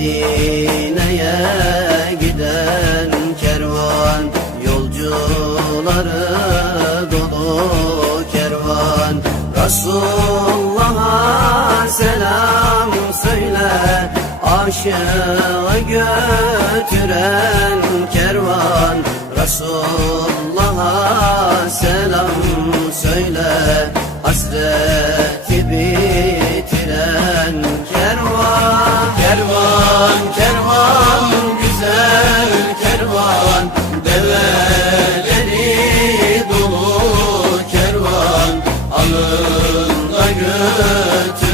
Medine'ye giden kervan Yolcuları dolu kervan. Resulullah'a selam söyle Aşığı götüren kervan. Resulullah'a selam söyle Hasreti bir kervan kervan güzel kervan. Develeri dolu kervan. Alın da götür